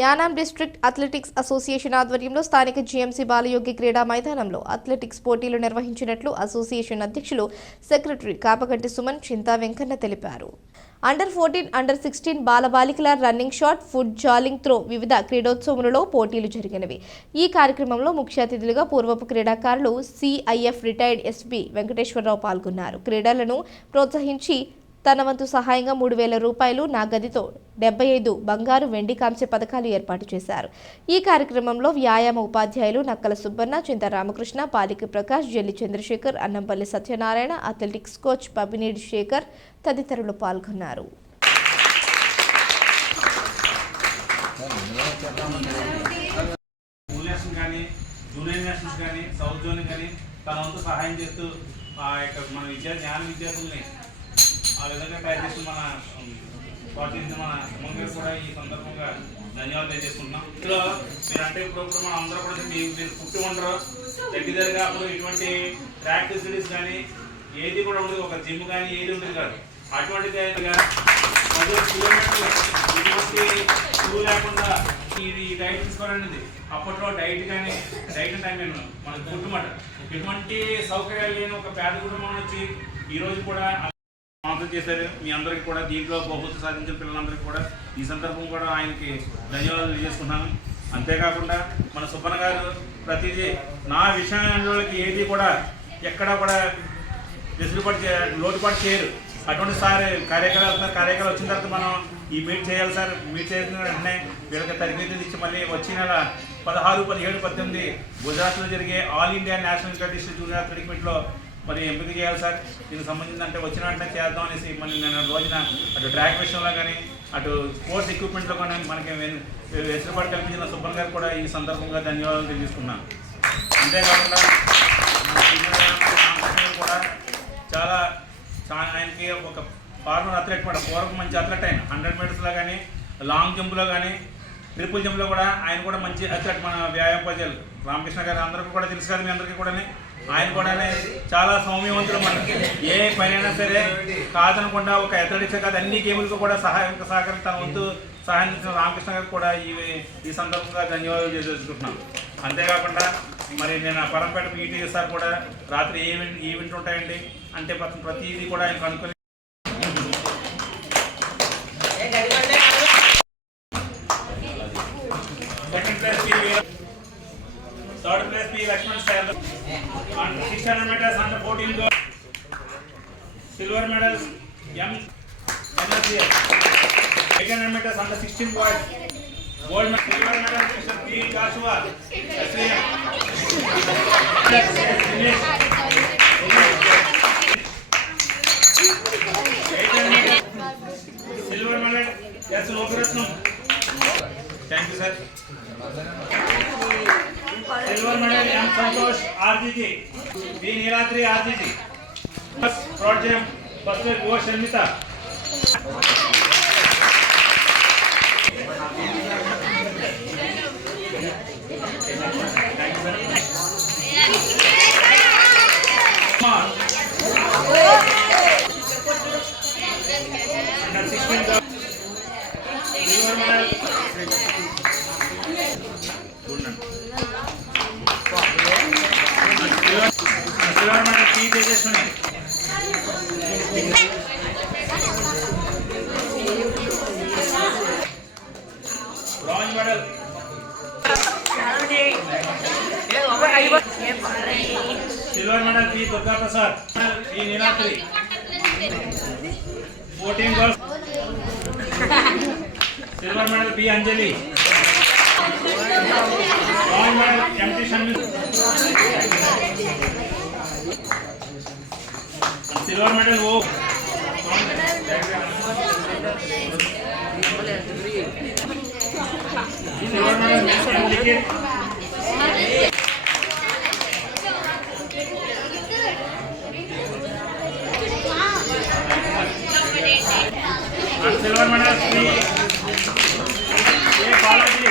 Yanam district athletics association ఆధ్వర్యంలో స్థానిక GMC Balayogi క్రీడా మైదానంలో అథ్లెటిక్స్ పోటీలు నిర్వహించినట్లు అసోసియేషన్ అధ్యక్షులు సెక్రటరీ కాపగంటి సుమన్ చింతా వెంకన్న తెలిపారు. Under fourteen under sixteen బాలబాలికల running shot put javelin throw వివిధ క్రీడోత్సవములలో పోటీలు జరిగినవి. ఈ కార్యక్రమంలో ముఖ్య అతిథులుగా పూర్వపు క్రీడాకారులు సిఐఎఫ్ రిటైర్డ్ ఎస్పీ వెంకటేశ్వరరావు పాల్గొన్నారు. క్రీడలను ప్రోత్సహించి తన వంతు సహాయంగా మూడు వేల రూపాయలు నా గదితో డెబ్బై ఐదు బంగారు వెండి కాంస్య పథకాలు ఏర్పాటు చేశారు. ఈ కార్యక్రమంలో వ్యాయామ ఉపాధ్యాయులు నక్కల సుబ్బన్న చింత రామకృష్ణ పాలిక ప్రకాష్ జల్లి చంద్రశేఖర్ అన్నంపల్లి సత్యనారాయణ అథ్లెటిక్స్ కోచ్ పబినేడి శేఖర్ తదితరులు పాల్గొన్నారు. సహాయం చేస్తూ ఆ యొక్క మన విద్యా జ్ఞాన విద్యార్థుల్ని ఆ విధంగా తయారు చేస్తూ మన పాటించిన మన సుమన్ గారు కూడా ఈ సందర్భంగా ధన్యవాదాలు తెలియజేసుకుంటున్నాం. ఇందులో మీరు అంటే ఇప్పుడు ఇప్పుడు మనం అందరూ కూడా మీరు మీరు పుట్టి ఉండరు. దగ్గరగా అప్పుడు ఇటువంటి ట్రాక్ ఫెసిలిటీస్ కానీ ఏది కూడా ఉండదు. ఒక జిమ్ కానీ ఏది ఉండదు కాదు. అటువంటి కిలోమీటర్లు ఇటువంటి లేకుండా ఇది ఈ డైట్ తీసుకోవాలనేది అప్పట్లో డైట్ కానీ డైట్ టైం నేను మనకు గుర్తుమాట. ఎటువంటి సౌకర్యాలు లేని ఒక పేద కుటుంబం నుంచి ఈరోజు కూడా స్పాన్సర్ చేశారు. మీ అందరికీ కూడా దీంట్లో బహుమతి సాధించిన పిల్లలందరికీ కూడా ఈ సందర్భం కూడా ఆయనకి ధన్యవాదాలు తెలియజేసుకున్నాను అంతేకాకుండా మన సుబ్బన్న గారు ప్రతిదీ నా విషయాలకి ఏది కూడా ఎక్కడా కూడా వెసులుబాటు చే లోటుపాటు చేయరు. అటువంటి సార్ కార్యక్రమాలు కార్యక్రమాలు వచ్చిన తర్వాత మనం ఈ మీట్ చేయాలి సార్. మీట్ చేసిన వెంటనే వీళ్ళకి తరగతి ఇచ్చి మళ్ళీ వచ్చే నెల పదహారు పదిహేడు పద్దెనిమిది గుజరాత్లో జరిగే all India national studies junior athletic మీట్లో మరి ఎంపిక చేయాలి సార్. దీనికి సంబంధించి అంటే వచ్చిన వెంటనే చేద్దాం అనేసి మళ్ళీ నేను రోజున అటు ట్రాక్ విషయంలో కానీ అటు స్పోర్ట్స్ ఎక్విప్మెంట్లో కానీ మనకి వెసులుబాటు కల్పించిన సుబ్బన్ గారు కూడా ఈ సందర్భంగా ధన్యవాదాలు తెలియజేసుకున్నాను అంతేకాకుండా కూడా చాలా చాలా ఆయనకి ఒక ఫార్మర్ అథ్లెట్ కూడా పూర్వం మంచి అథ్లెట్ ఆయన. హండ్రెడ్ మీటర్స్లో కానీ లాంగ్ జంప్లో కానీ ట్రిపుల్ జంప్లో కూడా ఆయన కూడా మంచి అథ్లెట్ మన వ్యాయామ ప్రజలు రామకృష్ణ గారు అందరికీ కూడా తెలుసు కదా మీ అందరికీ కూడా ఆయన కూడా చాలా సౌమ్యవంతులు మన ఏ పనైనా సరే కాదనకుండా ఒక అథ్లెటిక్స్ కాదు. అన్ని గేములకు కూడా సహాయం సహకరి తన వంతు సహాయం చేసిన రామకృష్ణ గారికి కూడా ఈ ఈ సందర్భంగా ధన్యవాదాలు తెలియజేసుకుంటున్నాను అంతేకాకుండా మరి నేను ఆ పరంపేట ఈటీ సార్ కూడా రాత్రి ఈవెంట్ ఈవెంట్ ఉంటాయండి అంటే ప్రతి ప్రతిదీ కూడా ఆయన కనుక్కొని సెకండ్ ప్లేస్ थर्ड प्लेस पे लक्ष्मण सर और 600 metre under 14 gold silver medal M energy 800 metre under 16 point gold में सिल्वर मेडल के तीन काशवा SM Santosh RGG B Niladri RGG first ప్రోజయం first ఓ షర్మిత Under 16 Silver medal की दुर्गा प्रसाद की Niladri fourteen girls silver medal B Anjali bronze medal M T Shami silver medal वो। Silver medal लेकिन silver medal Shri Balaji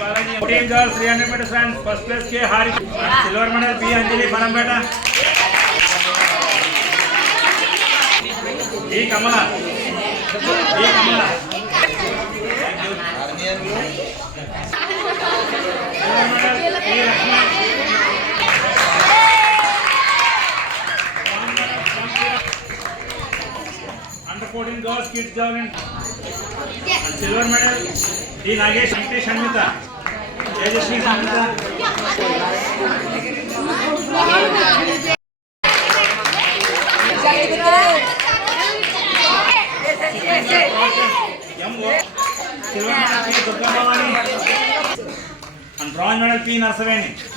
Balaji team girl three hundred metre friend first place के हारी। Silver medal P Anjali फरम बेटा ಈ ಕಮಲ ಈ Kamala under fourteen girls kids javelin silver medal D Nagesh Venkatesh Anvitha Tejaswi Anvitha MO silver medal P Durga